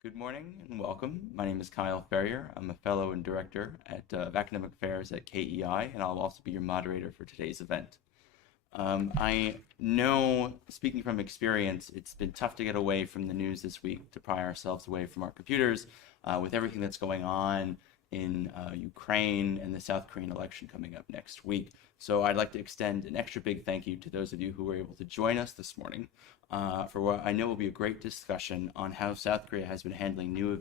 Good morning and welcome. My name is Kyle Ferrier. I'm a fellow and director of academic affairs at KEI, and I'll also be your moderator for today's event. I know, speaking from experience, it's been tough to get away from the news this week, to pry ourselves away from our computers with everything that's going on in Ukraine and the South Korean election coming up next week. So I'd like to extend an extra big thank you to those of you who were able to join us this morning for what I know will be a great discussion on how South Korea has been handling new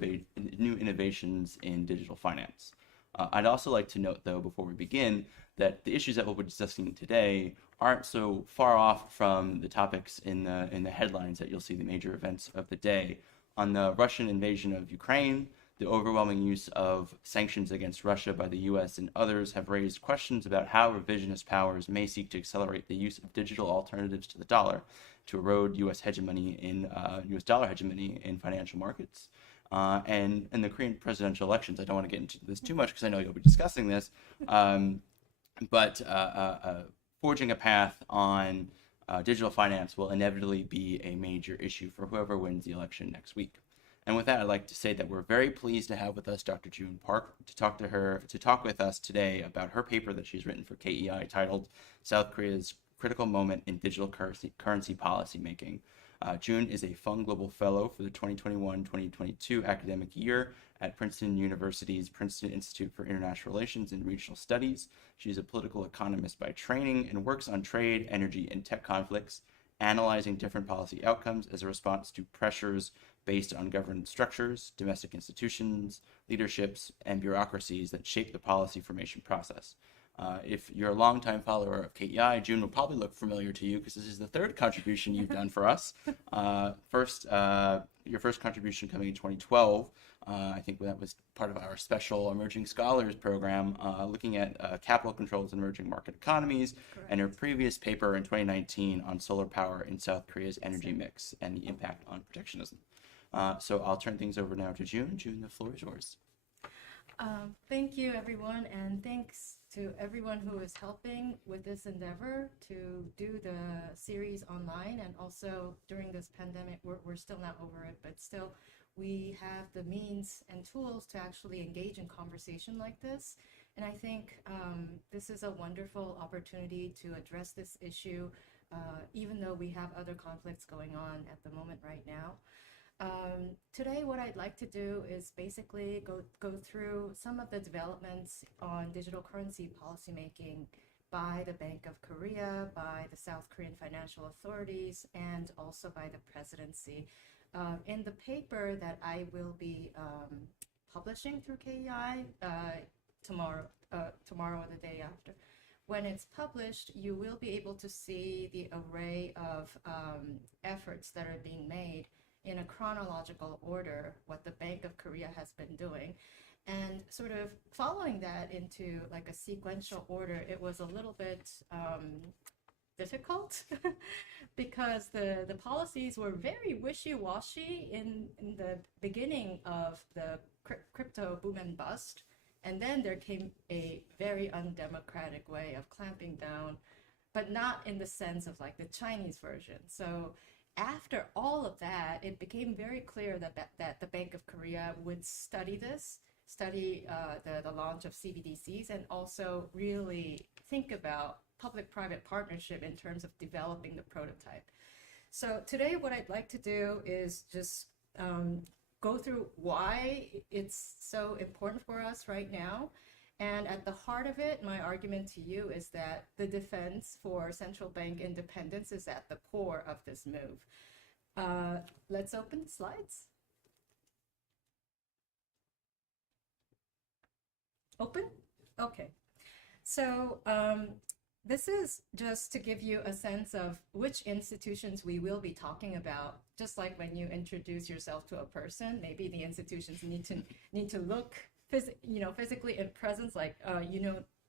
innovations in digital finance. I'd also like to note, though, before we begin, that the issues that we'll be discussing today aren't so far off from the topics in the headlines that you'll see the major events of the day. On the Russian invasion of Ukraine, the overwhelming use of sanctions against Russia by the US and others have raised questions about how revisionist powers may seek to accelerate the use of digital alternatives to the dollar to erode US dollar hegemony in financial markets. And in the Korean presidential elections, I don't want to get into this too much because I know you'll be discussing this, but forging a path on digital finance will inevitably be a major issue for whoever wins the election next week. And with that, I'd like to say that we're very pleased to have with us Dr. June Park to talk with us today about her paper that she's written for KEI titled South Korea's Critical Moment in Digital Currency Policy Making. June is a Fung Global Fellow for the 2021-2022 academic year at Princeton University's Princeton Institute for International Relations and Regional Studies. She's a political economist by training and works on trade, energy, and tech conflicts, analyzing different policy outcomes as a response to pressures based on governance structures, domestic institutions, leaderships, and bureaucracies that shape the policy formation process. If you're a longtime follower of KEI, June will probably look familiar to you because this is the third contribution you've done for us. Your first contribution coming in 2012. I think that was part of our special Emerging Scholars program, looking at capital controls in emerging market economies. Correct. And her previous paper in 2019 on solar power in South Korea's energy mix and the impact on protectionism. So I'll turn things over now to June. June, the floor is yours. Thank you, everyone, and thanks to everyone who is helping with this endeavor to do the series online. And also during this pandemic, we're still not over it, but still we have the means and tools to actually engage in conversation like this. And I think this is a wonderful opportunity to address this issue, even though we have other conflicts going on at the moment right now. Today, what I'd like to do is basically go through some of the developments on digital currency policymaking by the Bank of Korea, by the South Korean financial authorities, and also by the presidency. In the paper that I will be publishing through KEI tomorrow or the day after, when it's published, you will be able to see the array of efforts that are being made in a chronological order, what the Bank of Korea has been doing. And sort of following that into like a sequential order, it was a little bit difficult because the policies were very wishy-washy in the beginning of the crypto boom and bust. And then there came a very undemocratic way of clamping down, but not in the sense of like the Chinese version. So after all of that, it became very clear that the Bank of Korea would study the launch of CBDCs and also really think about public-private partnership in terms of developing the prototype. So today what I'd like to do is just go through why it's so important for us right now. And at the heart of it, my argument to you is that the defense for central bank independence is at the core of this move. Let's open the slides. Open? Okay. So this is just to give you a sense of which institutions we will be talking about. Just like when you introduce yourself to a person, maybe the institutions need to look physically in presence, like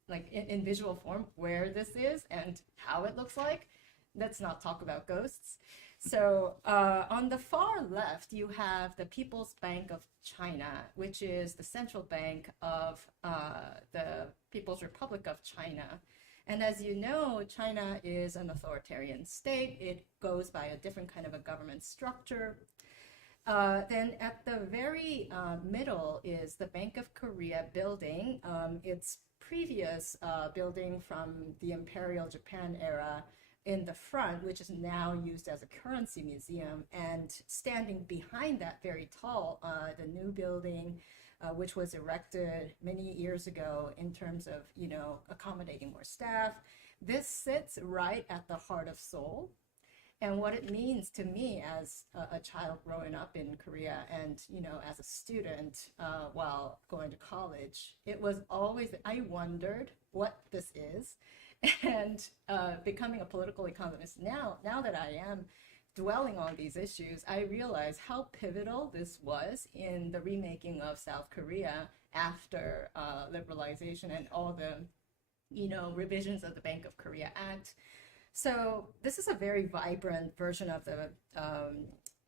like in visual form where this is and how it looks like. Let's not talk about ghosts. So on the far left, you have the People's Bank of China, which is the central bank of the People's Republic of China. And as you know, China is an authoritarian state. It goes by a different kind of a government structure. Then at the very middle is the Bank of Korea building. Its previous building from the Imperial Japan era in the front, which is now used as a currency museum. And standing behind that very tall, the new building, which was erected many years ago in terms of, accommodating more staff. This sits right at the heart of Seoul. And what it means to me as a child growing up in Korea and, as a student while going to college, it was always, I wondered what this is. And becoming a political economist now that I am dwelling on these issues, I realize how pivotal this was in the remaking of South Korea after liberalization and all the, revisions of the Bank of Korea Act. So this is a very vibrant version of the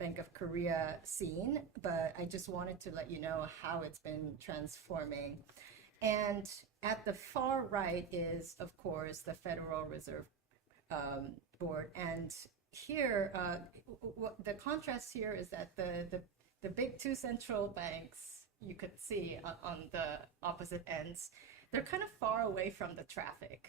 Bank of Korea scene, but I just wanted to let you know how it's been transforming. And at the far right is, of course, the Federal Reserve Board. And here, the contrast here is that the big two central banks you could see on the opposite ends, they're kind of far away from the traffic.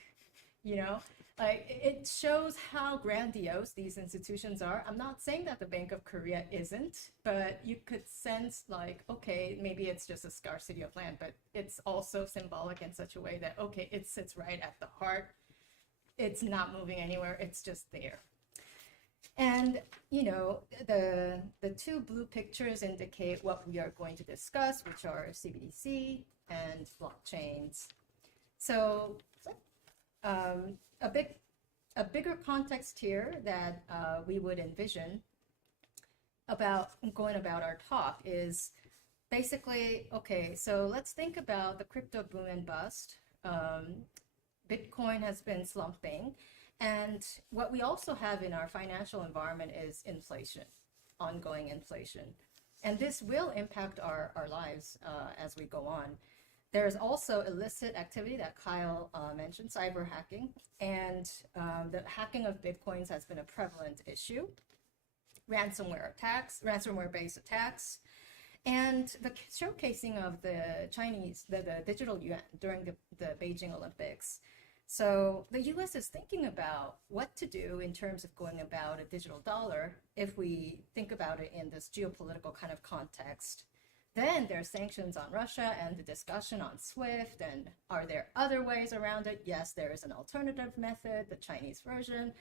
Like it shows how grandiose these institutions are. I'm not saying that the Bank of Korea isn't, but you could sense like, okay, maybe it's just a scarcity of land, but it's also symbolic in such a way that, okay, it sits right at the heart. It's not moving anywhere. It's just there. And, the two blue pictures indicate what we are going to discuss, which are CBDC and blockchains. So a bigger context here that we would envision about going about our talk is basically, okay, so let's think about the crypto boom and bust. Bitcoin has been slumping. And what we also have in our financial environment is inflation, ongoing inflation. And this will impact our lives as we go on. There's also illicit activity that Kyle mentioned, cyber hacking, and the hacking of Bitcoins has been a prevalent issue. Ransomware-based attacks, and the showcasing of the digital yuan during the Beijing Olympics. So the US is thinking about what to do in terms of going about a digital dollar if we think about it in this geopolitical kind of context. Then there's sanctions on Russia and the discussion on SWIFT, and are there other ways around it? Yes, there is an alternative method, the Chinese version,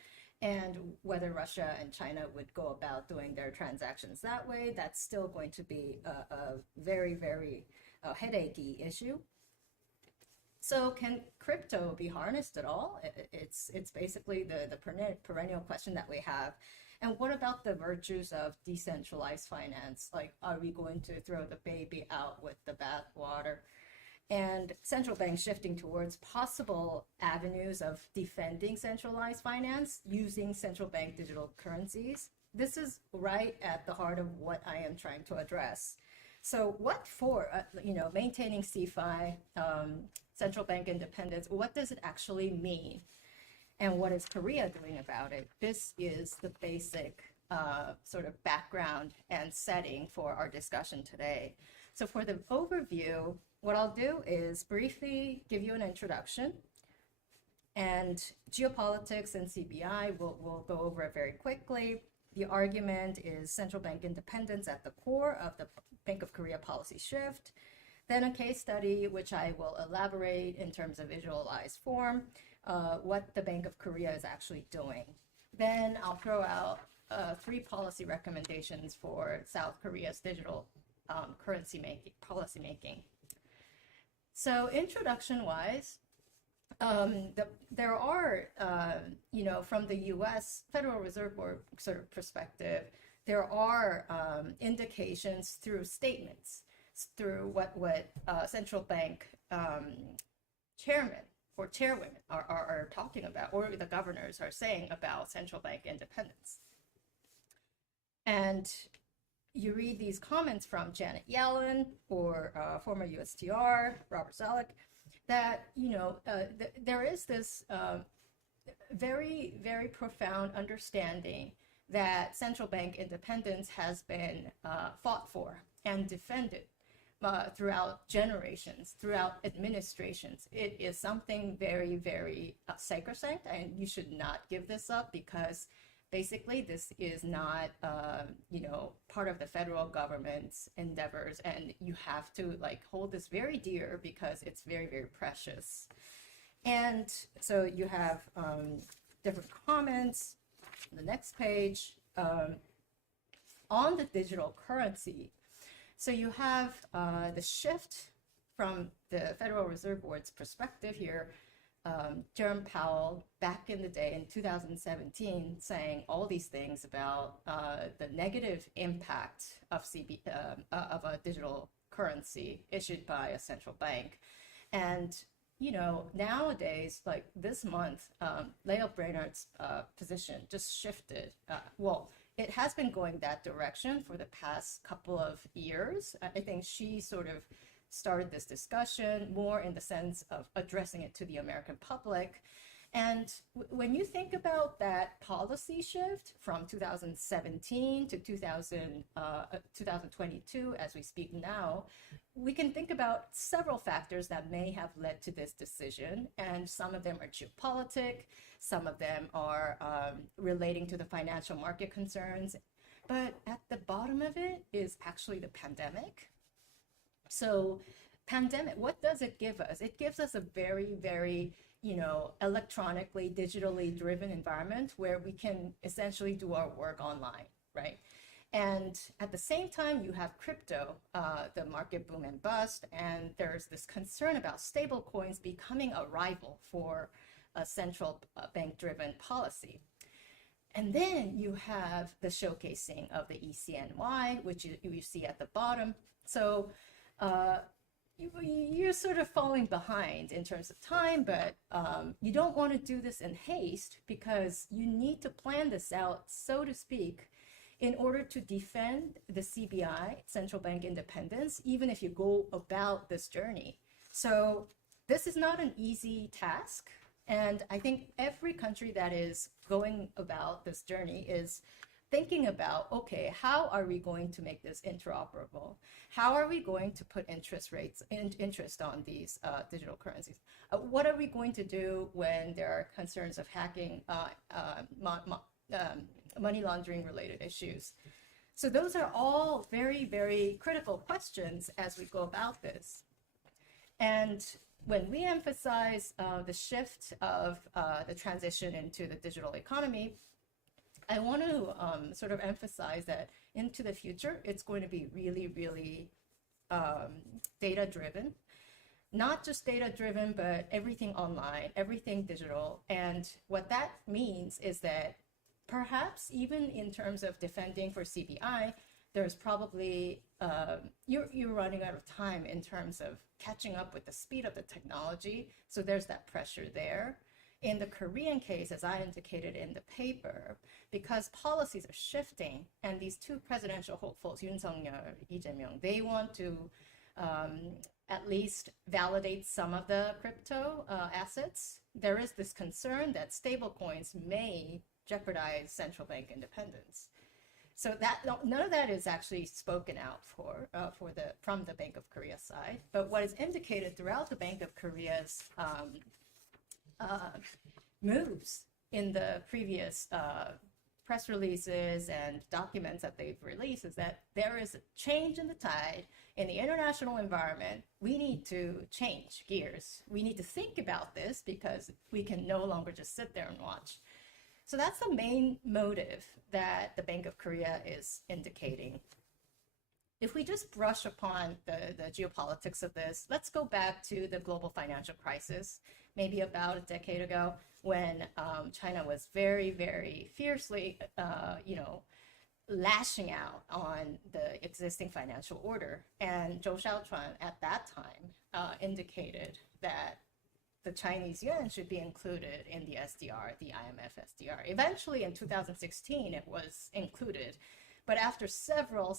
and whether Russia and China would go about doing their transactions that way, that's still going to be a very, very headachy issue. So can crypto be harnessed at all? It's basically the perennial question that we have. And what about the virtues of decentralized finance? Like, are we going to throw the baby out with the bathwater? And central banks shifting towards possible avenues of defending centralized finance using central bank digital currencies. This is right at the heart of what I am trying to address. So what for, maintaining CFI, central bank independence, what does it actually mean? And what is Korea doing about it? This is the basic sort of background and setting for our discussion today. So for the overview, what I'll do is briefly give you an introduction, and geopolitics and CBI, we'll go over it very quickly. The argument is central bank independence at the core of the Bank of Korea policy shift. Then a case study, which I will elaborate in terms of visualized form, what the Bank of Korea is actually doing. Then I'll throw out 3 policy recommendations for South Korea's digital policy making. So introduction-wise, there are, from the U.S. Federal Reserve Board sort of perspective, there are indications through statements, through what central bank chairmen or chairwomen are talking about, or the governors are saying about central bank independence. And you read these comments from Janet Yellen or former USTR, Robert Zoellick, that, there is this very, very profound understanding that central bank independence has been fought for and defended throughout generations, throughout administrations. It is something very, very sacrosanct, and you should not give this up, because basically this is not, part of the federal government's endeavors, and you have to hold this very dear because it's very, very precious. And so you have different comments. The next page on the digital currency. So you have the shift from the Federal Reserve Board's perspective here. Jerome Powell, back in the day in 2017, saying all these things about the negative impact of a digital currency issued by a central bank. And nowadays, like this month, Lael Brainard's position just shifted. It has been going that direction for the past couple of years. I think she sort of started this discussion more in the sense of addressing it to the American public. And when you think about that policy shift from 2017 to 2022, as we speak now, we can think about several factors that may have led to this decision. And some of them are geopolitical, some of them are relating to the financial market concerns. But at the bottom of it is actually the pandemic. So pandemic, what does it give us? It gives us a very, very electronically, digitally driven environment where we can essentially do our work online, right? And at the same time, you have crypto, the market boom and bust, and there's this concern about stable coins becoming a rival for a central bank-driven policy. And then you have the showcasing of the ECNY, which you see at the bottom. So you're sort of falling behind in terms of time, but you don't want to do this in haste because you need to plan this out, so to speak, in order to defend the CBI, central bank independence, even if you go about this journey. So this is not an easy task. And I think every country that is going about this journey is thinking about, okay, how are we going to make this interoperable? How are we going to put interest on these digital currencies? What are we going to do when there are concerns of hacking, money laundering related issues? So those are all very, very critical questions as we go about this. And when we emphasize the shift of the transition into the digital economy, I want to sort of emphasize that into the future, it's going to be really, really data-driven. Not just data-driven, but everything online, everything digital. And what that means is that perhaps even in terms of defending for CBI, there's probably, you're running out of time in terms of catching up with the speed of the technology. So there's that pressure there. In the Korean case, as I indicated in the paper, because policies are shifting and these two presidential hopefuls, Yoon Suk-yeol, Lee Jae-myung, they want to at least validate some of the crypto assets. There is this concern that stablecoins may jeopardize central bank independence. So that none of that is actually spoken out from the Bank of Korea side. But what is indicated throughout the Bank of Korea's moves in the previous press releases and documents that they've released is that there is a change in the tide in the international environment. We need to change gears. We need to think about this because we can no longer just sit there and watch. So that's the main motive that the Bank of Korea is indicating. If we just brush upon the geopolitics of this, let's go back to the global financial crisis, maybe about a decade ago, when China was very, very fiercely, lashing out on the existing financial order. And Zhou Xiaochuan at that time indicated that the Chinese yuan should be included in the SDR, the IMF SDR. Eventually, in 2016, it was included. But after several,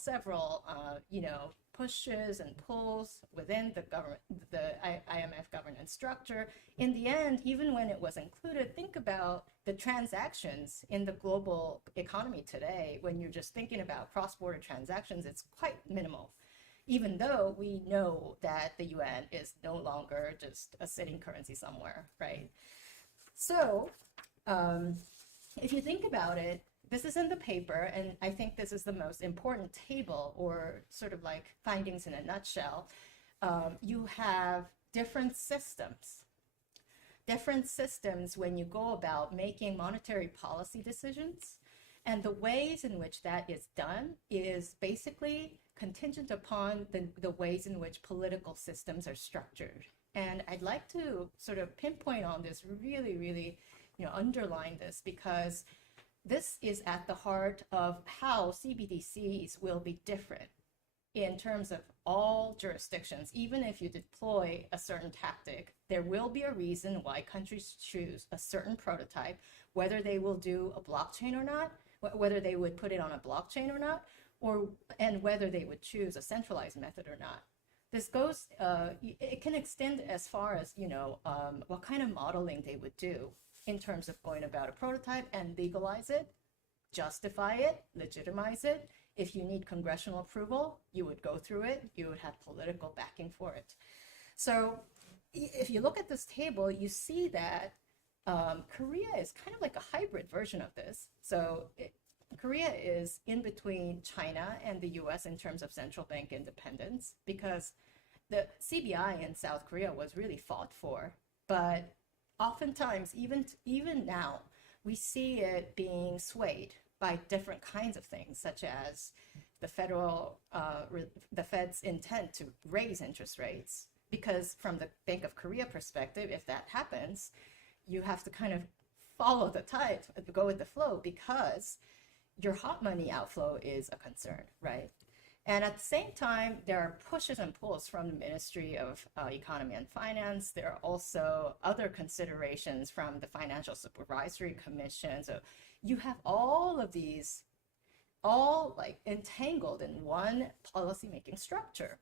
pushes and pulls within the government, the IMF governance structure. In the end, even when it was included, think about the transactions in the global economy today. When you're just thinking about cross-border transactions, it's quite minimal, even though we know that the yuan is no longer just a sitting currency somewhere, right? So if you think about it, this is in the paper, and I think this is the most important table, or sort of like findings in a nutshell. You have different systems when you go about making monetary policy decisions. And the ways in which that is done is basically contingent upon the ways in which political systems are structured. And I'd like to sort of pinpoint on this, really, really, underline this, because this is at the heart of how CBDCs will be different in terms of all jurisdictions. Even if you deploy a certain tactic, there will be a reason why countries choose a certain prototype, whether they will do a blockchain or not, whether they would put it on a blockchain or not, and whether they would choose a centralized method or not. This goes, it can extend as far as, what kind of modeling they would do in terms of going about a prototype and legalize it, justify it, legitimize it. If you need congressional approval, you would go through it. You would have political backing for it. So if you look at this table, you see that Korea is kind of like a hybrid version of this. So Korea is in between China and the US in terms of central bank independence, because the CBI in South Korea was really fought for. But oftentimes, even now, we see it being swayed by different kinds of things, such as the Fed's intent to raise interest rates. Because from the Bank of Korea perspective, if that happens, you have to kind of follow the tide, go with the flow, because your hot money outflow is a concern, right? And at the same time, there are pushes and pulls from the Ministry of Economy and Finance. There are also other considerations from the Financial Supervisory Commission. So you have all of these, all like entangled in one policymaking structure.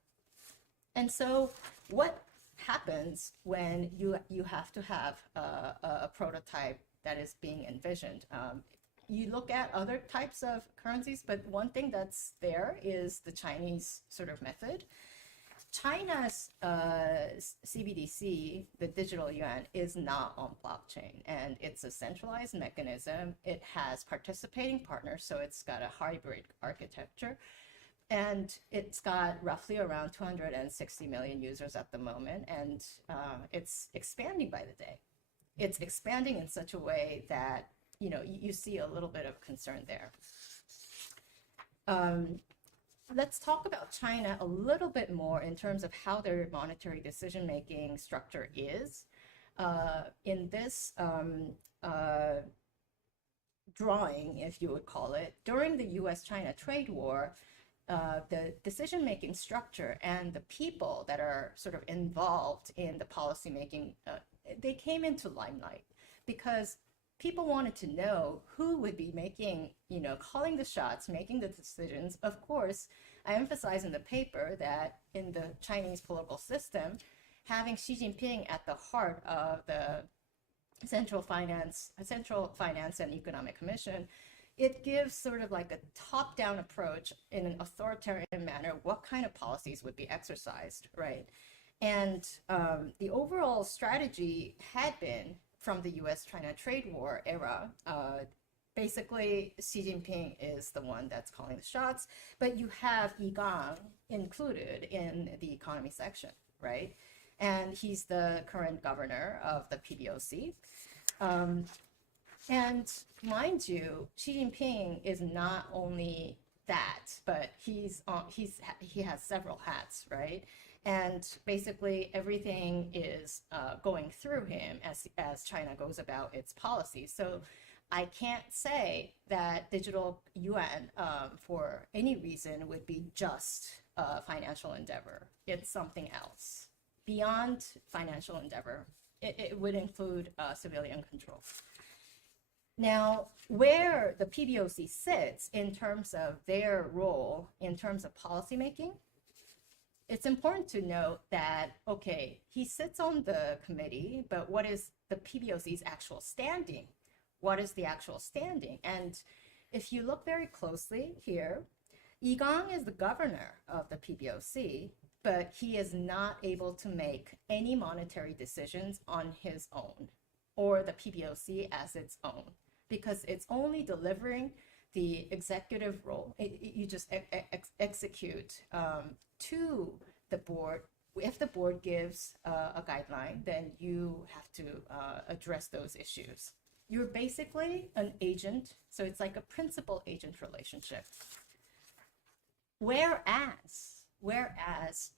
And so what happens when you have to have a prototype that is being envisioned? You look at other types of currencies, but one thing that's there is the Chinese sort of method. China's CBDC, the digital yuan, is not on blockchain, and it's a centralized mechanism. It has participating partners, so it's got a hybrid architecture, and it's got roughly around 260 million users at the moment, and it's expanding by the day. It's expanding in such a way that you see a little bit of concern there. Let's talk about China a little bit more in terms of how their monetary decision-making structure is. In this drawing, if you would call it, during the US-China trade war, the decision-making structure and the people that are sort of involved in the policy-making, they came into limelight because people wanted to know who would be making, calling the shots, making the decisions. Of course, I emphasize in the paper that in the Chinese political system, having Xi Jinping at the heart of the Central Finance and Economic Commission, it gives sort of like a top-down approach in an authoritarian manner, what kind of policies would be exercised, right? And the overall strategy had been, from the US-China trade war era, basically Xi Jinping is the one that's calling the shots, but you have Yi Gang included in the economy section, right? And he's the current governor of the PBOC. And mind you, Xi Jinping is not only that, but he has several hats, right? And basically everything is going through him as China goes about its policies. So I can't say that digital yuan for any reason would be just a financial endeavor. It's something else. Beyond financial endeavor, it would include civilian control. Now, where the PBOC sits in terms of their role in terms of policymaking, it's important to note that, okay, he sits on the committee, but what is the PBOC's actual standing? What is the actual standing? And if you look very closely here, Lee Gang is the governor of the PBOC, but he is not able to make any monetary decisions on his own or the PBOC as its own, because it's only delivering the executive role. You just execute to the board. If the board gives a guideline, then you have to address those issues. You're basically an agent, so it's like a principal-agent relationship. Whereas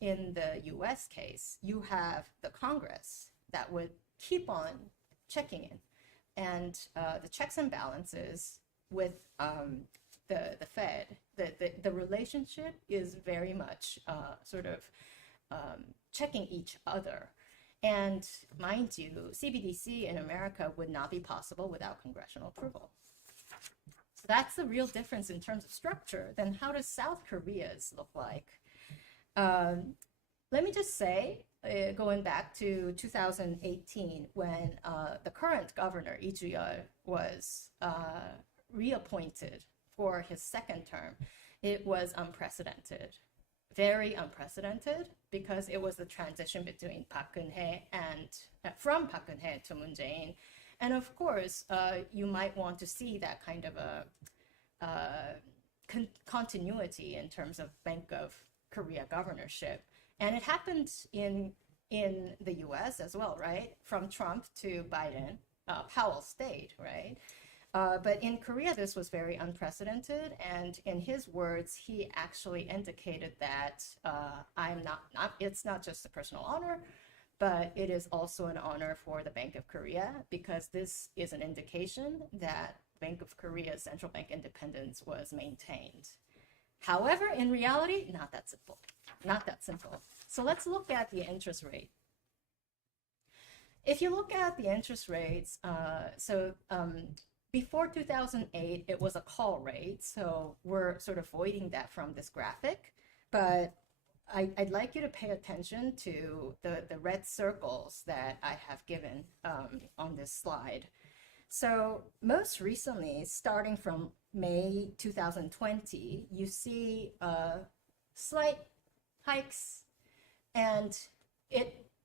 in the US case, you have the Congress that would keep on checking in, and the checks and balances with the Fed, the relationship is very much sort of checking each other. And mind you, CBDC in America would not be possible without congressional approval. So that's the real difference in terms of structure. Then how does South Korea's look like? Let me just say, going back to 2018, when the current governor, Lee Ju-yeol, was reappointed for his second term, it was unprecedented. Very unprecedented, because it was the transition between Park Geun-hye and from Park Geun-hye to Moon Jae-in, and of course you might want to see that kind of a continuity in terms of Bank of Korea governorship, and it happened in the U.S. as well, right? From Trump to Biden, Powell stayed, right? But in Korea, this was very unprecedented. And in his words, he actually indicated that it's not just a personal honor, but it is also an honor for the Bank of Korea, because this is an indication that Bank of Korea's central bank independence was maintained. However, in reality, not that simple. Not that simple. So let's look at the interest rate. If you look at the interest rates, before 2008, it was a call rate, so we're sort of avoiding that from this graphic, but I'd like you to pay attention to the red circles that I have given on this slide. So most recently, starting from May 2020, you see slight hikes, and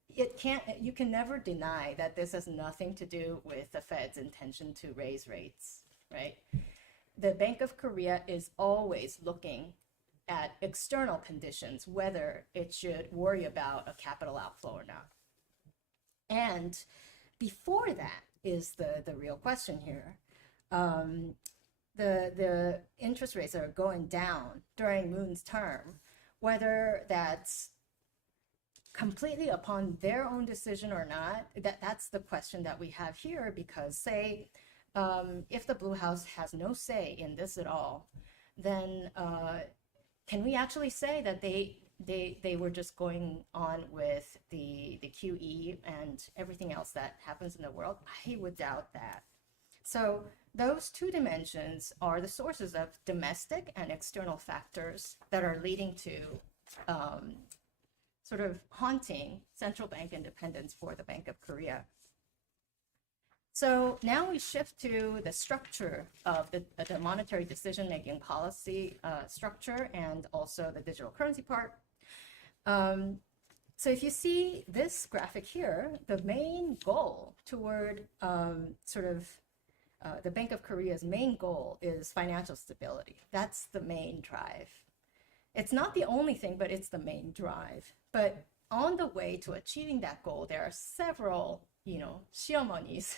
you can never deny that this has nothing to do with the Fed's intention to raise rates, right? The Bank of Korea is always looking at external conditions, whether it should worry about a capital outflow or not. And before that is the real question here. The interest rates are going down during Moon's term, whether that's completely upon their own decision or not, that's the question that we have here, because say, if the Blue House has no say in this at all, then can we actually say that they were just going on with the QE and everything else that happens in the world? I would doubt that. So those two dimensions are the sources of domestic and external factors that are leading to sort of haunting central bank independence for the Bank of Korea. So now we shift to the structure of the monetary decision-making policy structure, and also the digital currency part. So if you see this graphic here, the main goal toward the Bank of Korea's main goal is financial stability. That's the main drive. It's not the only thing, but it's the main drive. But on the way to achieving that goal, there are several, 시어머니es.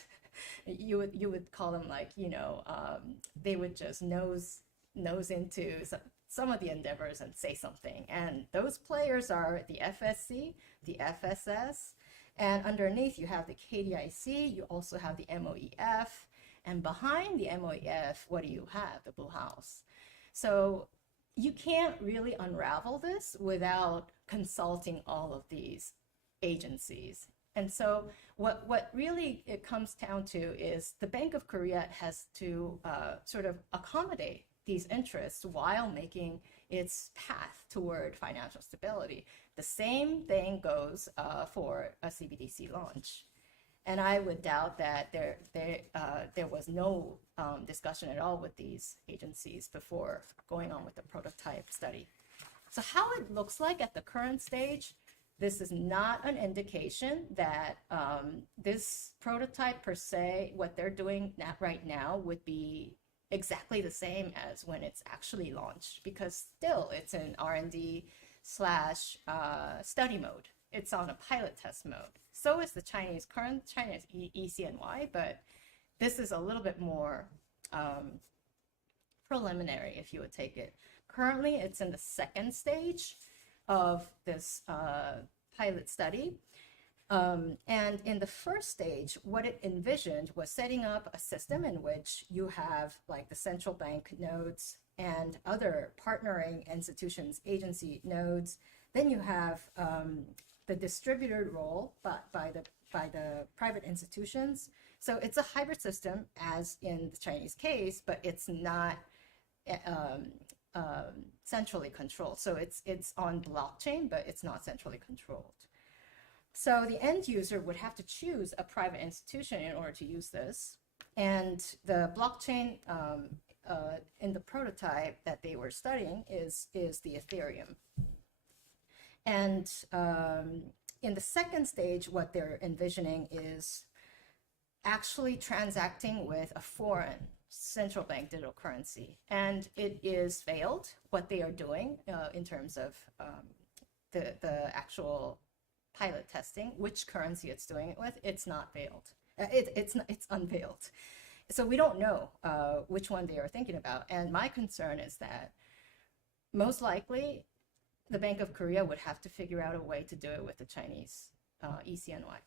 You would call them, like, they would just nose into some of the endeavors and say something. And those players are the FSC, the FSS, and underneath you have the KDIC, you also have the MOEF, and behind the MOEF, what do you have? The Blue House. So you can't really unravel this without consulting all of these agencies. And so what really it comes down to is the Bank of Korea has to sort of accommodate these interests while making its path toward financial stability. The same thing goes for a CBDC launch. And I would doubt that there was no discussion at all with these agencies before going on with the prototype study. So how it looks like at the current stage, this is not an indication that this prototype per se, what they're doing right now would be exactly the same as when it's actually launched, because still it's in R&D slash study mode. It's on a pilot test mode. So is the current Chinese ECNY, but this is a little bit more preliminary, if you would take it. Currently, it's in the second stage of this pilot study. And in the first stage, what it envisioned was setting up a system in which you have like the central bank nodes and other partnering institutions, agency nodes. Then you have the distributed role by the private institutions. So it's a hybrid system, as in the Chinese case, but it's not centrally controlled. So it's on blockchain, but it's not centrally controlled. So the end user would have to choose a private institution in order to use this. And the blockchain in the prototype that they were studying is the Ethereum. And in the second stage, what they're envisioning is actually transacting with a foreign central bank digital currency. And it is veiled what they are doing in terms of the actual pilot testing, which currency it's doing it with. It's not veiled. It's unveiled. So we don't know which one they are thinking about. And my concern is that most likely the Bank of Korea would have to figure out a way to do it with the Chinese ECNY.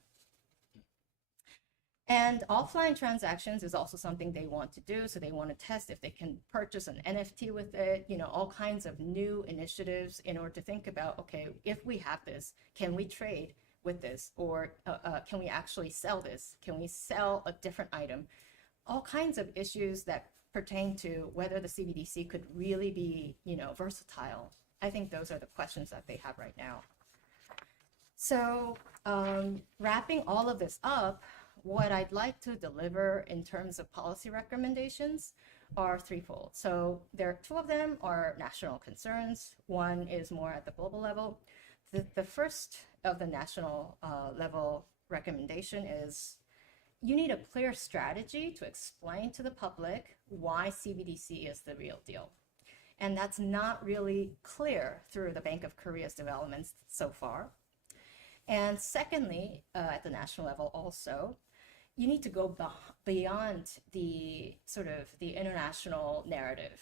And offline transactions is also something they want to do. So they want to test if they can purchase an NFT with it, all kinds of new initiatives in order to think about, okay, if we have this, can we trade with this? Or can we actually sell this? Can we sell a different item? All kinds of issues that pertain to whether the CBDC could really be, versatile. I think those are the questions that they have right now. So wrapping all of this up, what I'd like to deliver in terms of policy recommendations are threefold. So two of them are national concerns. One is more at the global level. The first of the national level recommendation is you need a clear strategy to explain to the public why CBDC is the real deal. And that's not really clear through the Bank of Korea's developments so far. And secondly, at the national level also, you need to go beyond the sort of the international narrative,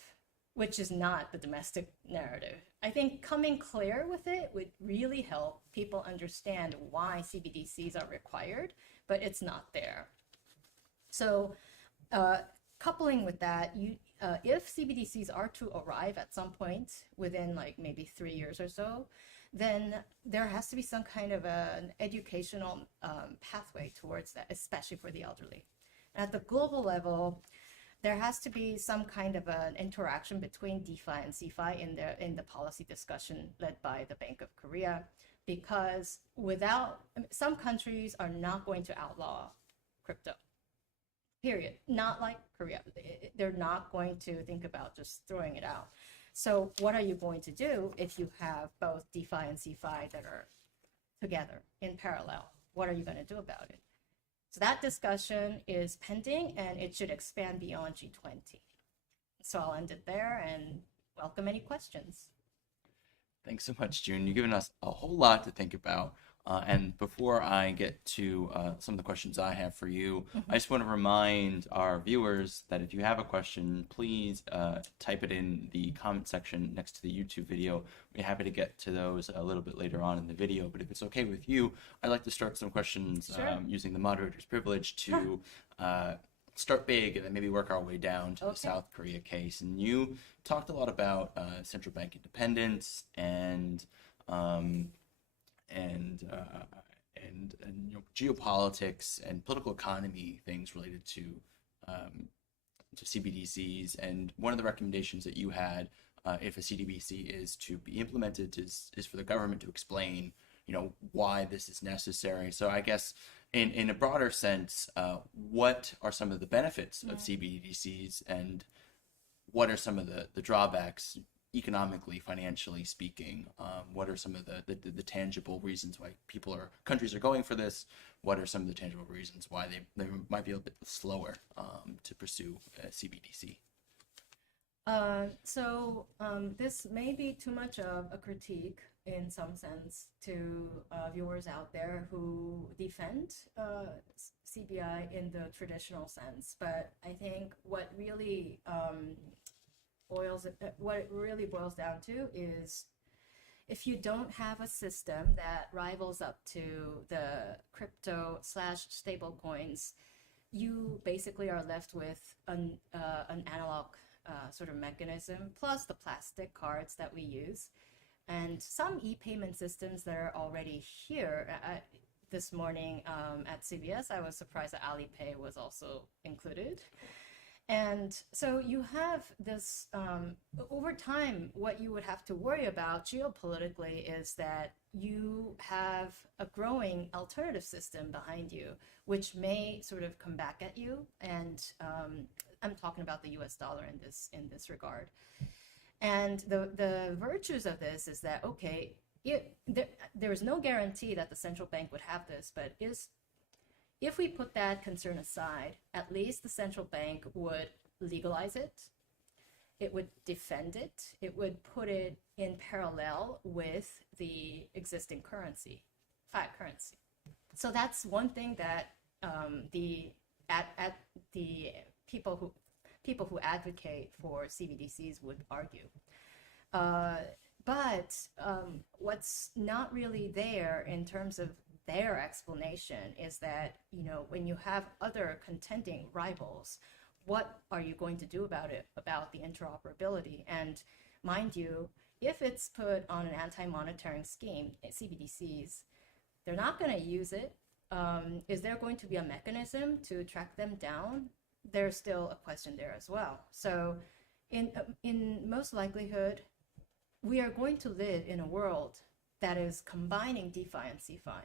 which is not the domestic narrative. I think coming clear with it would really help people understand why CBDCs are required, but it's not there. So coupling with that, if CBDCs are to arrive at some point within like maybe 3 years or so, then there has to be some kind of an educational pathway towards that, especially for the elderly. At the global level, there has to be some kind of an interaction between DeFi and CeFi in the policy discussion led by the Bank of Korea, because some countries are not going to outlaw crypto. Period. Not like Korea. They're not going to think about just throwing it out. So what are you going to do if you have both DeFi and CeFi that are together in parallel? What are you going to do about it? So that discussion is pending, and it should expand beyond G20. So I'll end it there and welcome any questions. Thanks so much, June. You've given us a whole lot to think about. And before I get to some of the questions I have for you, I just want to remind our viewers that if you have a question, please type it in the comment section next to the YouTube video. We're happy to get to those a little bit later on in the video. But if it's okay with you, I'd like to start some questions using the moderator's privilege to start big and then maybe work our way down to the South Korea case. And you talked a lot about central bank independence and geopolitics and political economy things related to to CBDCs, and one of the recommendations that you had, if a CBDC is to be implemented, is for the government to explain, why this is necessary. So I guess in a broader sense, what are some of the benefits of CBDCs, and what are some of the drawbacks economically, financially speaking? What are some of the tangible reasons why countries are going for this? What are some of the tangible reasons why they might be a bit slower to pursue CBDC? This may be too much of a critique in some sense to viewers out there who defend CBI in the traditional sense, but I think what it really boils down to is, if you don't have a system that rivals up to the crypto/stable coins, you basically are left with an analog sort of mechanism, plus the plastic cards that we use, and some e-payment systems that are already here. This morning at CBS, I was surprised that Alipay was also included. And so you have this, over time, what you would have to worry about geopolitically is that you have a growing alternative system behind you, which may sort of come back at you. And I'm talking about the US dollar in this regard. And the virtues of this is that, okay, there is no guarantee that the central bank would have this, but if we put that concern aside, at least the central bank would legalize it, it would defend it, it would put it in parallel with the existing fiat currency. So that's one thing that the people who advocate for CBDCs would argue. But what's not really there in terms of their explanation is that, when you have other contending rivals, what are you going to do about the interoperability? And mind you, if it's put on an anti-monetary scheme, CBDCs, they're not going to use it. Is there going to be a mechanism to track them down? There's still a question there as well. So in most likelihood, we are going to live in a world that is combining DeFi and CeFi.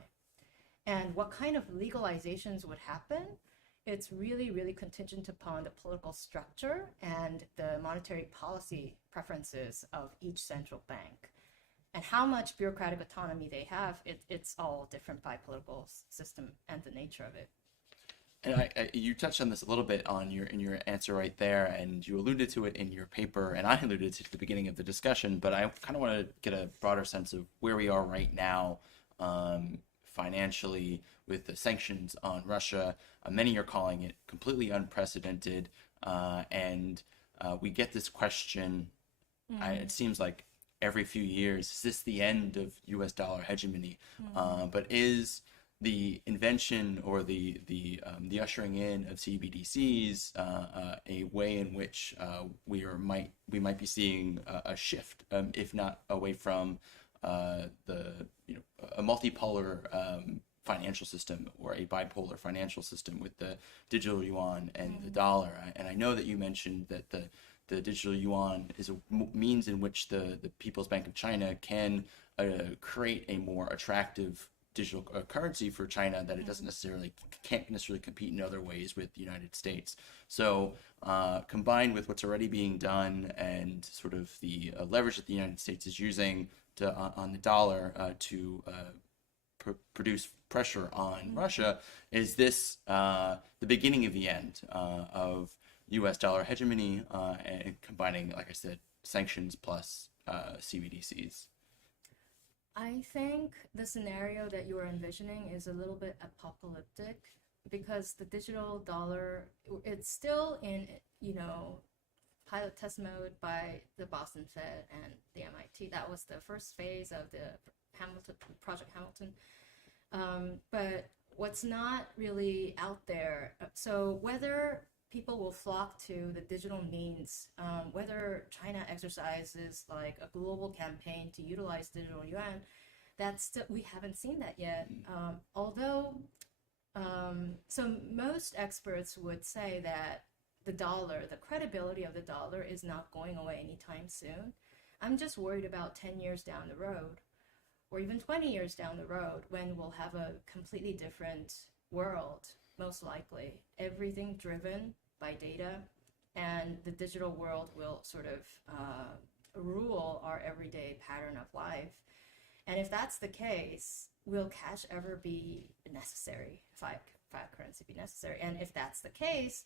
And what kind of legalizations would happen, it's really, really contingent upon the political structure and the monetary policy preferences of each central bank. And how much bureaucratic autonomy they have, it's all different by political system and the nature of it. And you touched on this a little bit in your answer right there, and you alluded to it in your paper, and I alluded to it at the beginning of the discussion, but I kind of want to get a broader sense of where we are right now financially with the sanctions on Russia. Many are calling it completely unprecedented, and we get this question, it seems like every few years, is this the end of US dollar hegemony? But is the invention or the ushering in of CBDCs a way in which we might be seeing a shift, if not away from a multipolar financial system or a bipolar financial system with the digital yuan and the dollar? And I know that you mentioned that the digital yuan is a means in which the People's Bank of China can create a more attractive digital currency for China, that it can't necessarily compete in other ways with the United States. So combined with what's already being done and sort of the leverage that the United States is using on the dollar to produce pressure on Russia, is this the beginning of the end of US dollar hegemony, and combining, like I said, sanctions plus CBDCs? I think the scenario that you are envisioning is a little bit apocalyptic, because the digital dollar, it's still in, pilot test mode by the Boston Fed and the MIT. That was the first phase of the Project Hamilton. But what's not really out there, so whether people will flock to the digital means, whether China exercises like a global campaign to utilize digital yuan, we haven't seen that yet. Although, so most experts would say that the dollar, the credibility of the dollar is not going away anytime soon. I'm just worried about 10 years down the road, or even 20 years down the road, when we'll have a completely different world, most likely. Everything driven by data, and the digital world will sort of rule our everyday pattern of life. And if that's the case, will cash ever be necessary? Fiat currency be necessary? And if that's the case,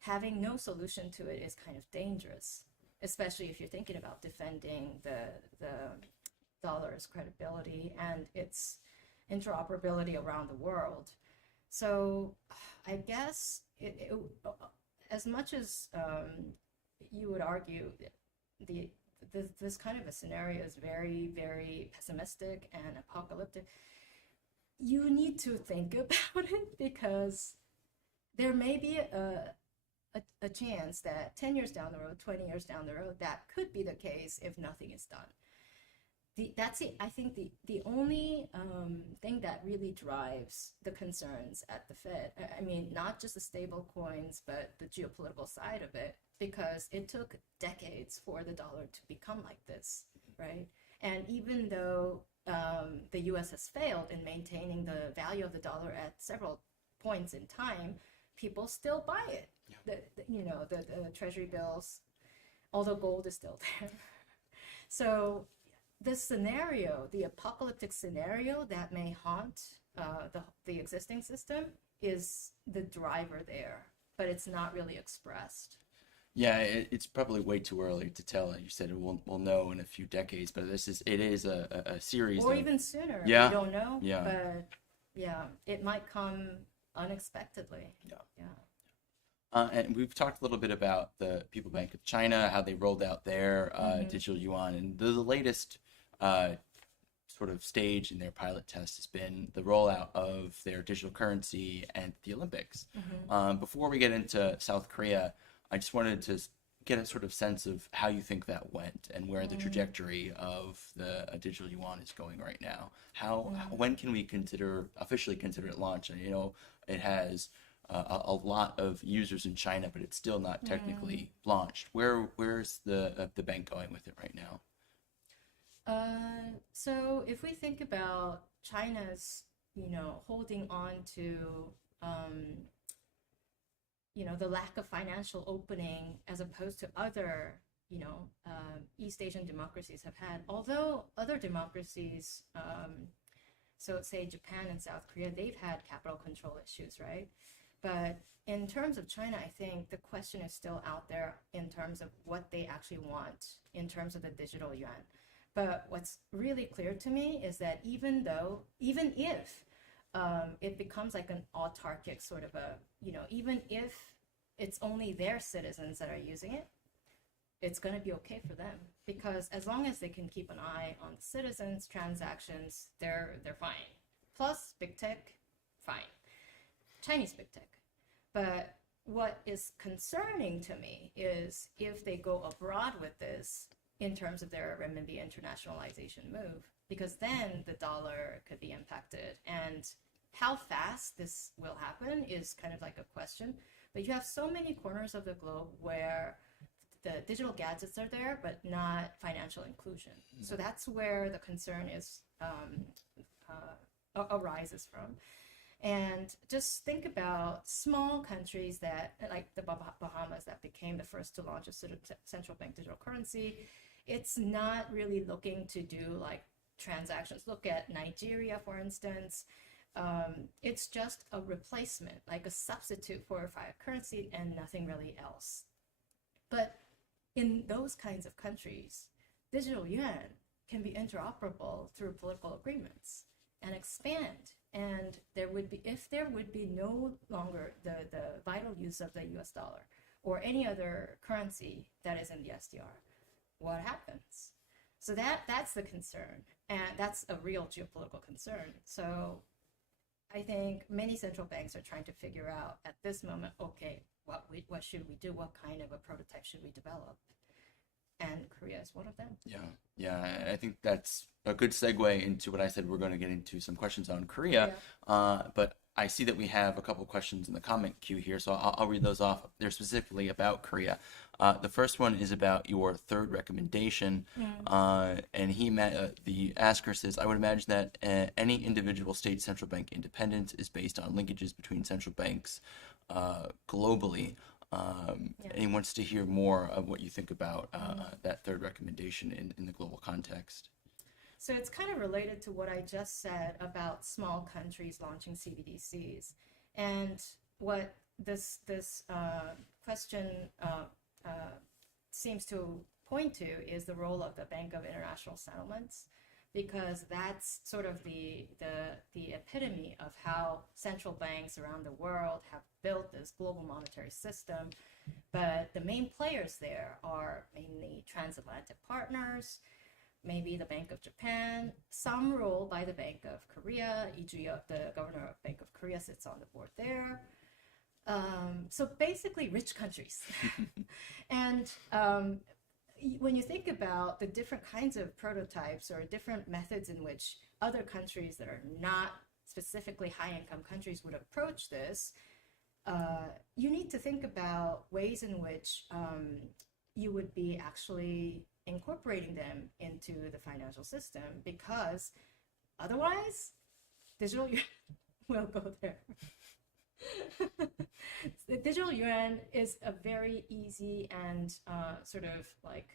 having no solution to it is kind of dangerous, especially if you're thinking about defending the dollar's credibility and its interoperability around the world. So I guess as much as you would argue this kind of a scenario is very, very pessimistic and apocalyptic, you need to think about it, because there may be a chance that 10 years down the road, 20 years down the road, that could be the case if nothing is done. That's it. I think the only thing that really drives the concerns at the Fed, I mean, not just the stable coins, but the geopolitical side of it, because it took decades for the dollar to become like this, right? And even though the US has failed in maintaining the value of the dollar at several points in time, people still buy it. Yeah. The treasury bills, although gold is still there. So this scenario, the apocalyptic scenario that may haunt the existing system, is the driver there, but it's not really expressed. Yeah, it's probably way too early to tell. You said we'll know in a few decades, but it is a series. Or even sooner. Yeah. We don't know. Yeah. But yeah, it might come unexpectedly. Yeah. Yeah. And we've talked a little bit about the People Bank of China, how they rolled out their digital yuan, and the latest sort of stage in their pilot test has been the rollout of their digital currency and the Olympics. Before we get into South Korea, I just wanted to get a sort of sense of how you think that went and where the trajectory of the digital yuan is going right now. When can we officially consider it launched? And it has a lot of users in China, but it's still not technically launched. Where's the bank going with it right now? So if we think about China's, holding on to, the lack of financial opening as opposed to other, East Asian democracies have had, although other democracies, so say Japan and South Korea, they've had capital control issues, right? But in terms of China, I think the question is still out there in terms of what they actually want in terms of the digital yuan. But what's really clear to me is that even if it becomes like an autarkic sort of even if it's only their citizens that are using it, it's going to be okay for them, because as long as they can keep an eye on the citizens' transactions, they're fine. Plus, big tech, fine. Chinese big tech. But what is concerning to me is if they go abroad with this in terms of their renminbi internationalization move, because then the dollar could be impacted. And how fast this will happen is kind of like a question. But you have so many corners of the globe where the digital gadgets are there, but not financial inclusion. So that's where the concern is arises from. And just think about small countries that, like the Bahamas, that became the first to launch a sort of central bank digital currency. It's not really looking to do like transactions. Look at Nigeria, for instance. It's just a replacement, like a substitute for a fiat currency and nothing really else. But in those kinds of countries, digital yuan can be interoperable through political agreements and expand. And if there would be no longer the vital use of the US dollar or any other currency that is in the SDR, what happens? So that's the concern. And that's a real geopolitical concern. So I think many central banks are trying to figure out at this moment, okay, what should we do? What kind of a prototype should we develop? And Korea is one of them. Yeah. I think that's a good segue into what I said. We're going to get into some questions on Korea. But I see that we have a couple questions in the comment queue here, so I'll read those off. They're specifically about Korea. The first one is about your third recommendation, and the asker says, I would imagine that any individual state central bank independence is based on linkages between central banks globally. And he wants to hear more of what you think about that third recommendation in the global context. So it's kind of related to what I just said about small countries launching CBDCs. And what this question seems to point to is the role of the Bank of International Settlements, because that's sort of the epitome of how central banks around the world have built this global monetary system. But the main players there are mainly transatlantic partners, maybe the Bank of Japan, some rule by the Bank of Korea. E.g., the governor of Bank of Korea sits on the board there. So basically rich countries. And when you think about the different kinds of prototypes or different methods in which other countries that are not specifically high-income countries would approach this, you need to think about ways in which you would be actually incorporating them into the financial system, because otherwise, digital yuan will go there. The digital yuan is a very easy and sort of like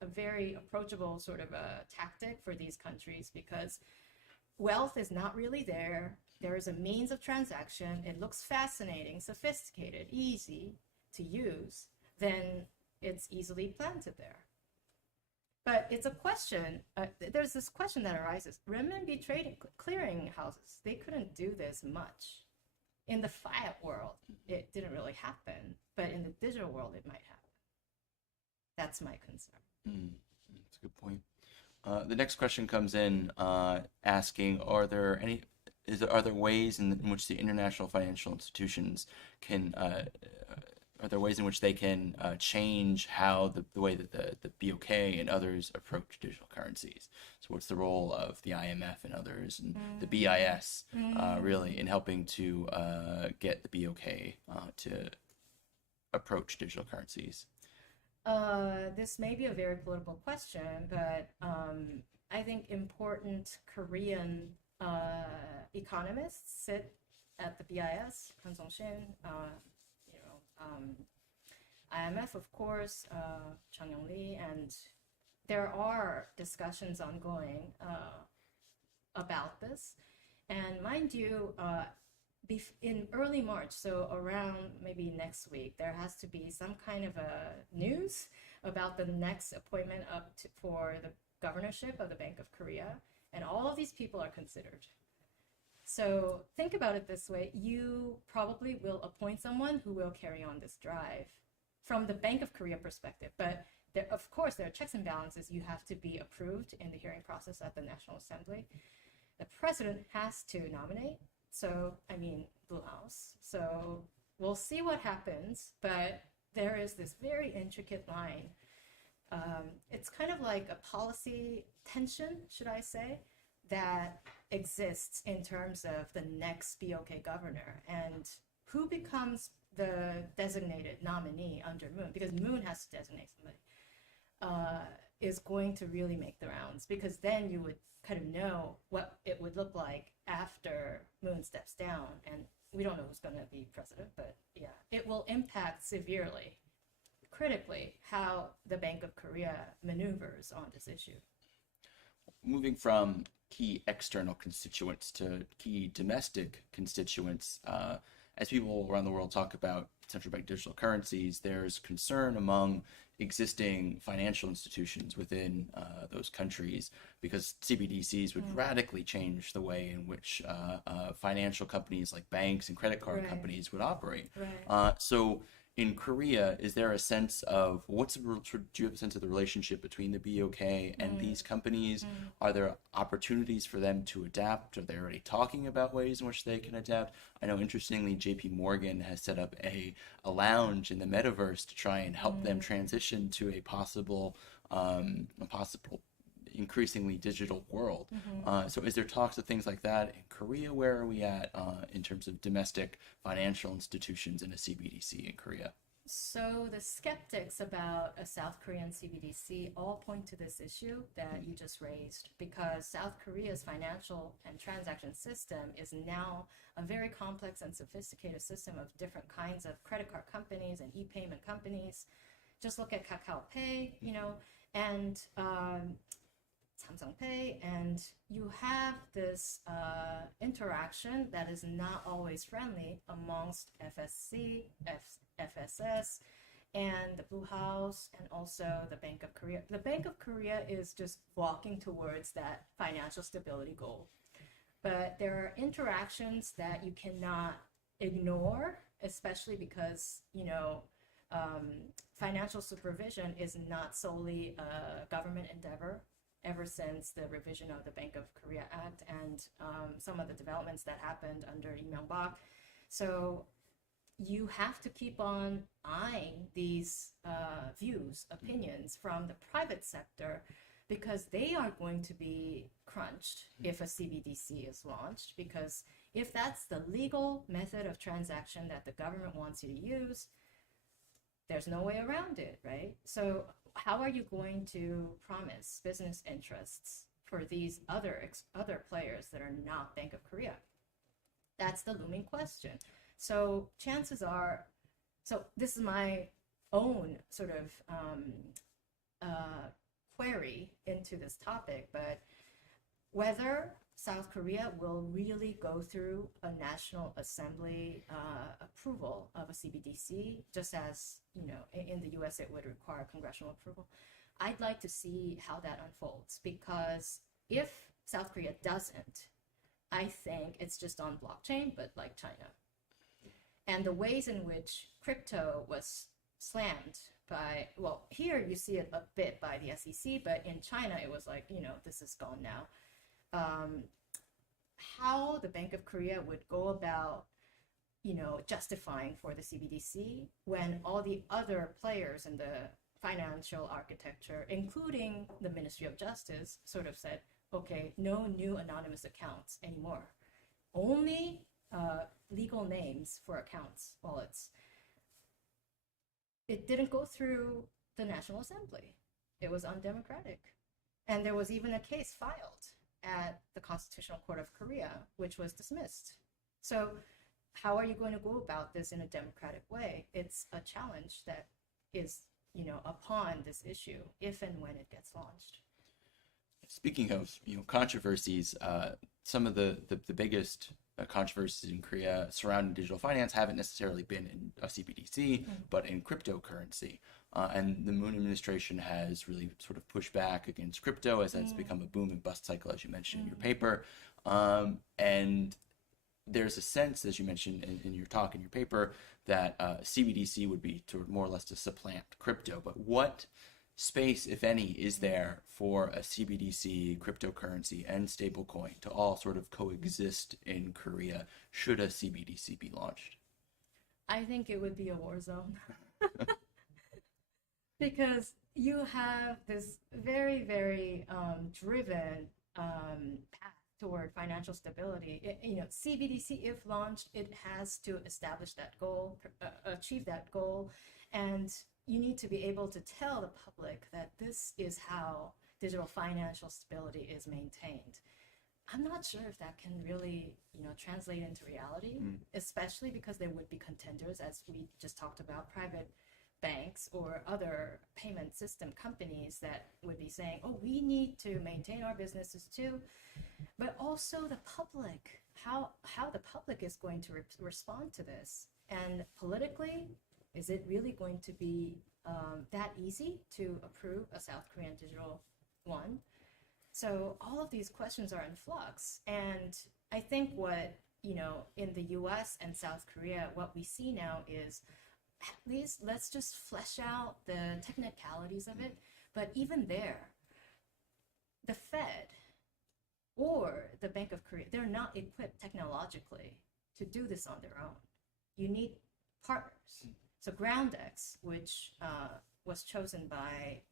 a very approachable sort of a tactic for these countries, because wealth is not really there. There is a means of transaction. It looks fascinating, sophisticated, easy to use. Then it's easily planted there. But it's a question, there's this question that arises. Renminbi trading clearing houses, they couldn't do this much. In the fiat world, it didn't really happen, but in the digital world, it might happen. That's my concern. That's a good point. The next question comes in asking, are there ways in which the international financial institutions can are there ways in which they can change how the way that the BOK and others approach digital currencies? So what's the role of the IMF and others and the BIS really in helping to get the BOK to approach digital currencies? This may be a very political question, but I think important Korean economists sit at the BIS, Han Song-shin, IMF, of course, Chang Yong-lee, and there are discussions ongoing about this. And mind you, in early March, so around maybe next week, there has to be some kind of a news about the next appointment for the governorship of the Bank of Korea, and all of these people are considered. So think about it this way. You probably will appoint someone who will carry on this drive from the Bank of Korea perspective. But there, of course, there are checks and balances. You have to be approved in the hearing process at the National Assembly. The president has to nominate. So, I mean, Blue House. So we'll see what happens. But there is this very intricate line. It's kind of like a policy tension, should I say, that exists in terms of the next BOK governor and who becomes the designated nominee under Moon, because Moon has to designate somebody, is going to really make the rounds, because then you would kind of know what it would look like after Moon steps down. And we don't know who's going to be president, but yeah, it will impact severely, critically, how the Bank of Korea maneuvers on this issue. Moving from key external constituents to key domestic constituents, as people around the world talk about central bank digital currencies, there's concern among existing financial institutions within those countries, because CBDCs would radically change the way in which financial companies like banks and credit card companies would operate. So in Korea, is there a sense of do you have a sense of the relationship between the BOK and these companies? Are there opportunities for them to adapt? Are they already talking about ways in which they can adapt? I know, interestingly, JP Morgan has set up a lounge in the metaverse to try and help them transition to a possible increasingly digital world. So is there talks of things like that in Korea? Where are we at in terms of domestic financial institutions in a CBDC in Korea? So the skeptics about a South Korean CBDC all point to this issue that you just raised, because South Korea's financial and transaction system is now a very complex and sophisticated system of different kinds of credit card companies and e-payment companies. Just look at Kakao Pay, and Samsung Pay, and you have this interaction that is not always friendly amongst FSC, FSS, and the Blue House, and also the Bank of Korea. The Bank of Korea is just walking towards that financial stability goal. But there are interactions that you cannot ignore, especially because, financial supervision is not solely a government endeavor. Ever since the revision of the Bank of Korea Act and some of the developments that happened under Lee Myung-bak. So you have to keep on eyeing these views, opinions from the private sector, because they are going to be crunched if a CBDC is launched. Because if that's the legal method of transaction that the government wants you to use, there's no way around it, right? So how are you going to promise business interests for these other players that are not Bank of Korea? That's the looming question. So chances are, so this is my own sort of query into this topic, but whether South Korea will really go through a National Assembly approval of a CBDC, just as, in the US it would require congressional approval. I'd like to see how that unfolds, because if South Korea doesn't, I think it's just on blockchain, but like China. And the ways in which crypto was slammed by, well, here you see it a bit by the SEC, but in China it was like, this is gone now. How the Bank of Korea would go about, justifying for the CBDC when all the other players in the financial architecture, including the Ministry of Justice, sort of said, okay, no new anonymous accounts anymore. Only legal names for accounts, wallets. It didn't go through the National Assembly. It was undemocratic. And there was even a case filed at the Constitutional Court of Korea, which was dismissed. So how are you going to go about this in a democratic way? It's a challenge that is, upon this issue, if and when it gets launched. Speaking of, controversies, some of the biggest controversies in Korea surrounding digital finance haven't necessarily been in a CBDC, but in cryptocurrency. And the Moon administration has really sort of pushed back against crypto as that's become a boom and bust cycle, as you mentioned in your paper. And there's a sense, as you mentioned in your talk, in your paper, that CBDC would be to more or less to supplant crypto. But what space, if any, is there for a CBDC, cryptocurrency, and stablecoin to all sort of coexist in Korea should a CBDC be launched? I think it would be a war zone. Because you have this very, very driven path toward financial stability. CBDC, if launched, it has to establish that goal, achieve that goal, and you need to be able to tell the public that this is how digital financial stability is maintained. I'm not sure if that can really, translate into reality, especially because there would be contenders, as we just talked about, private banks or other payment system companies that would be saying, oh, we need to maintain our businesses too. But also the public, how the public is going to respond to this. And politically, is it really going to be that easy to approve a South Korean digital yuan? So all of these questions are in flux. And I think what, in the US and South Korea, what we see now is at least let's just flesh out the technicalities of it. But even there, the Fed or the Bank of Korea, they're not equipped technologically to do this on their own. You need partners. So GroundX, which was chosen by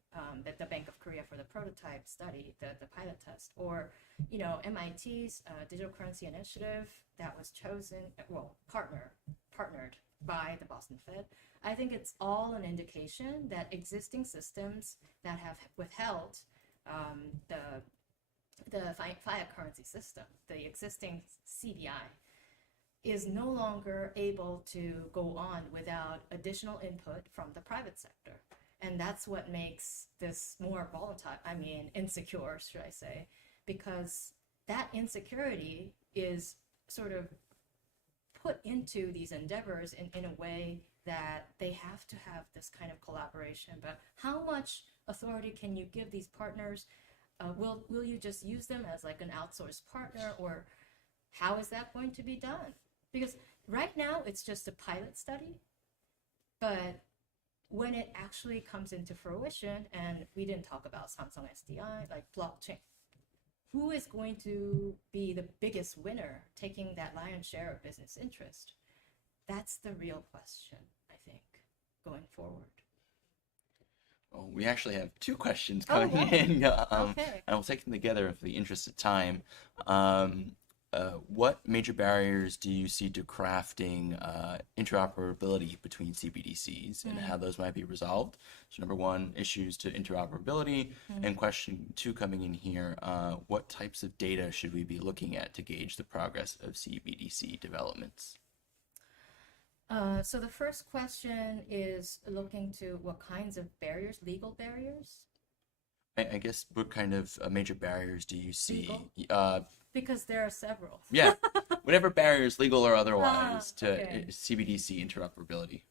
the Bank of Korea for the prototype study, the pilot test, or MIT's digital currency initiative that was chosen, well, partnered by the Boston Fed. I think it's all an indication that existing systems that have withheld the fiat currency system, the existing CBI, is no longer able to go on without additional input from the private sector. And that's what makes this more volatile, insecure, should I say, because that insecurity is sort of put into these endeavors in a way that they have to have this kind of collaboration. But how much authority can you give these partners? Will you just use them as like an outsourced partner, or how is that going to be done? Because right now it's just a pilot study, but when it actually comes into fruition, and we didn't talk about Samsung SDI, like blockchain, who is going to be the biggest winner taking that lion's share of business interest? That's the real question, I think, going forward. Well, we actually have two questions coming in. Okay. And we'll take them together for the interest of time. What major barriers do you see to crafting interoperability between CBDCs and how those might be resolved? So number one, issues to interoperability. And question two coming in here, what types of data should we be looking at to gauge the progress of CBDC developments? So the first question is looking to what kinds of barriers, legal barriers? I guess what kind of major barriers do you see? Because there are several. Yeah, whatever barriers, legal or otherwise, to CBDC interoperability.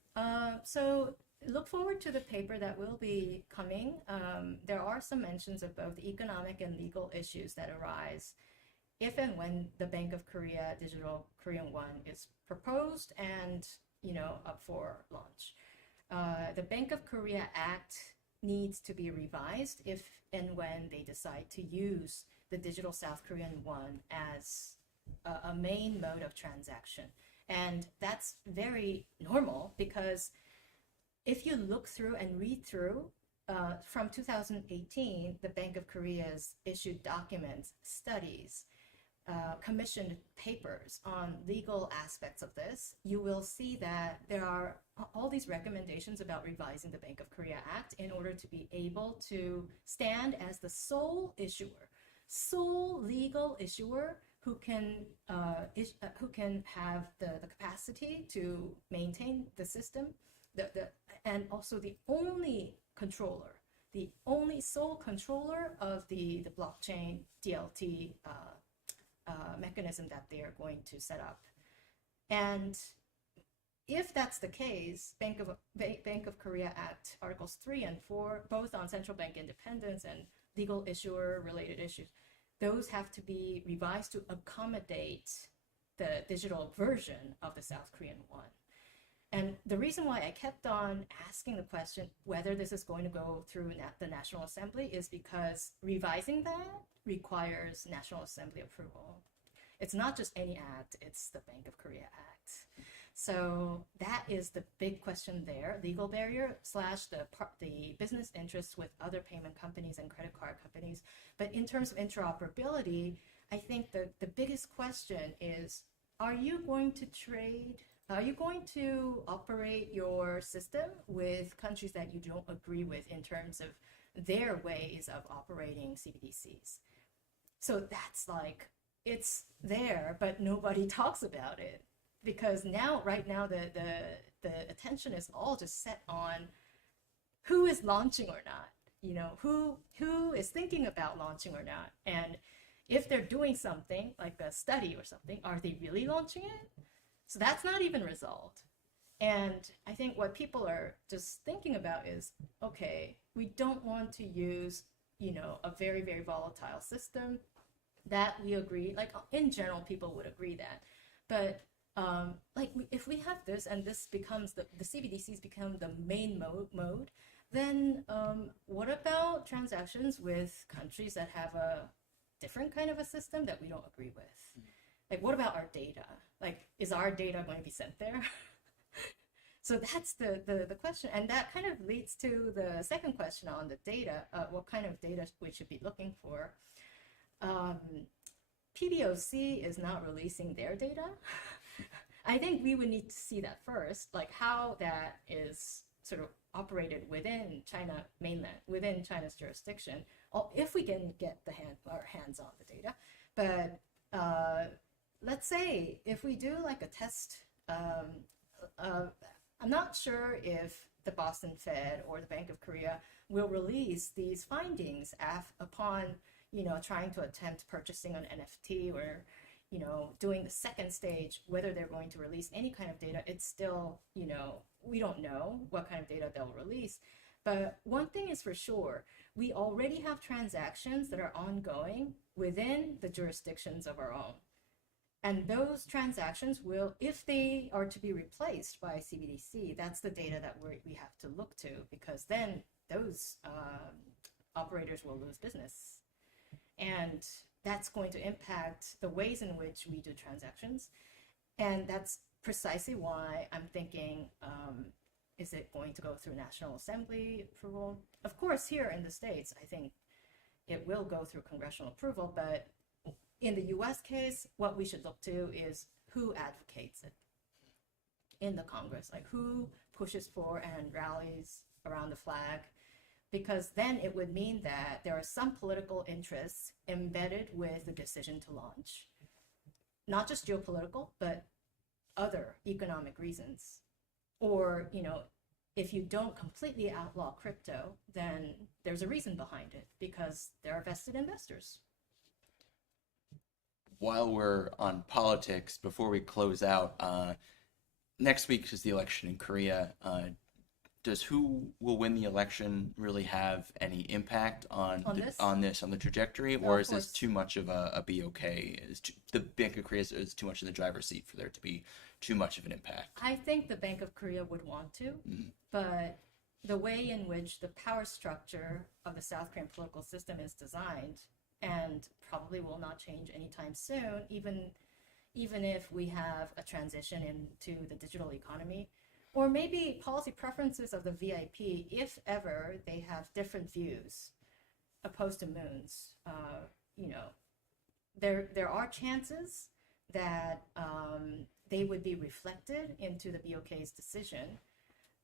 So look forward to the paper that will be coming. There are some mentions of both economic and legal issues that arise if and when the Bank of Korea Digital Korean Won is proposed and up for launch. The Bank of Korea Act needs to be revised if and when they decide to use the digital South Korean won as a main mode of transaction. And that's very normal because if you look through and read through, from 2018, the Bank of Korea's issued documents, studies, commissioned papers on legal aspects of this, you will see that there are all these recommendations about revising the Bank of Korea Act in order to be able to stand as the sole legal issuer who can have the capacity to maintain the system, and also the only sole controller of the blockchain DLT mechanism that they are going to set up. And if that's the case, Bank of Korea Act Articles 3 and 4, both on central bank independence and legal issuer related issues, those have to be revised to accommodate the digital version of the South Korean won. And the reason why I kept on asking the question whether this is going to go through the National Assembly is because revising that requires National Assembly approval. It's not just any act, it's the Bank of Korea Act. So that is the big question there, legal barrier / the business interests with other payment companies and credit card companies. But in terms of interoperability, I think the biggest question is, are you going to operate your system with countries that you don't agree with in terms of their ways of operating CBDCs? So that's like, it's there, but nobody talks about it. Because right now, the attention is all just set on who is launching or not, who is thinking about launching or not. And if they're doing something like a study or something, are they really launching it? So that's not even resolved. And I think what people are just thinking about is, okay, we don't want to use, a very, very volatile system that we agree, like in general, people would agree that. But if we have this and this becomes the CBDCs become the main mode, then what about transactions with countries that have a different kind of a system that we don't agree with? Like, what about our data? Like, is our data going to be sent there? So that's the question. And that kind of leads to the second question on the data, what kind of data we should be looking for. PBOC is not releasing their data. I think we would need to see that first, like how that is sort of operated within China mainland, within China's jurisdiction, or if we can get our hands on the data. But let's say if we do like a test, I'm not sure if the Boston Fed or the Bank of Korea will release these findings upon, trying to attempt purchasing an NFT or, doing the second stage, whether they're going to release any kind of data. It's still, we don't know what kind of data they'll release. But one thing is for sure, we already have transactions that are ongoing within the jurisdictions of our own. And those transactions will, if they are to be replaced by CBDC, that's the data that we have to look to, because then those operators will lose business. And that's going to impact the ways in which we do transactions. And that's precisely why I'm thinking, is it going to go through National Assembly approval? Of course, here in the States, I think it will go through congressional approval, but in the US case, what we should look to is who advocates it in the Congress, like who pushes for and rallies around the flag, because then it would mean that there are some political interests embedded with the decision to launch, not just geopolitical, but other economic reasons. Or, if you don't completely outlaw crypto, then there's a reason behind it, because there are vested investors. While we're on politics, before we close out, next week is the election in Korea. Does who will win the election really have any impact on the trajectory, or is this too much of a BOK? The Bank of Korea is too much in the driver's seat for there to be too much of an impact? I think the Bank of Korea would want to, but the way in which the power structure of the South Korean political system is designed, and probably will not change anytime soon, even if we have a transition into the digital economy, or maybe policy preferences of the VIP, if ever they have different views opposed to Moon's. There are chances that they would be reflected into the BOK's decision.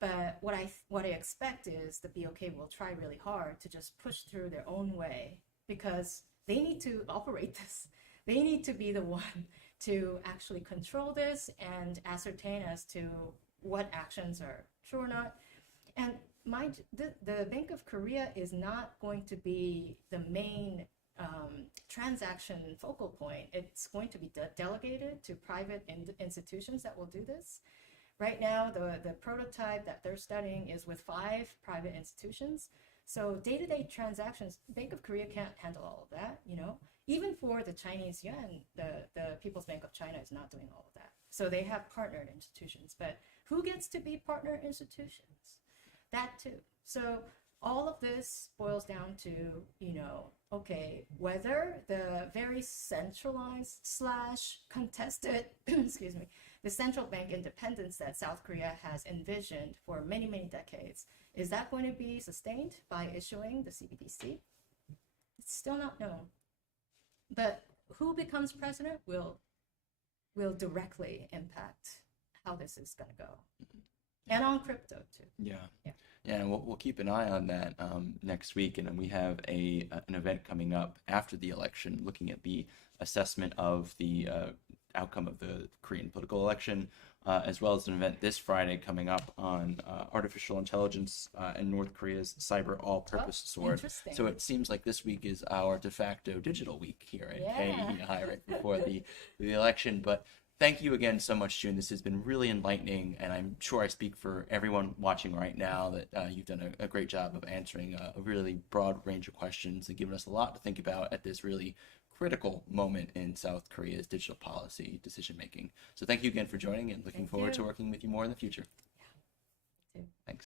But what I expect is the BOK will try really hard to just push through their own way, because they need to operate this. They need to be the one to actually control this and ascertain as to what actions are true or not. And the Bank of Korea is not going to be the main transaction focal point. It's going to be delegated to private institutions that will do this. Right now, the prototype that they're studying is with 5 private institutions. So day-to-day transactions, Bank of Korea can't handle all of that, Even for the Chinese yuan, the People's Bank of China is not doing all of that. So they have partnered institutions, but who gets to be partner institutions? That too. So all of this boils down to, okay, whether the very centralized / contested, excuse me, the central bank independence that South Korea has envisioned for many, many decades, is that going to be sustained by issuing the CBDC? It's still not known. But who becomes president will directly impact how this is going to go. And on crypto too. Yeah, and we'll keep an eye on that next week. And then we have an event coming up after the election, looking at the assessment of the outcome of the Korean political election, as well as an event this Friday coming up on artificial intelligence and North Korea's cyber all-purpose sword. So it seems like this week is our de facto digital week here at KEI right before the election. But thank you again so much, June. This has been really enlightening, and I'm sure I speak for everyone watching right now that you've done a great job of answering a really broad range of questions and given us a lot to think about at this really critical moment in South Korea's digital policy decision making. So thank you again for joining, and looking forward to working with you more in the future. Yeah. Thanks.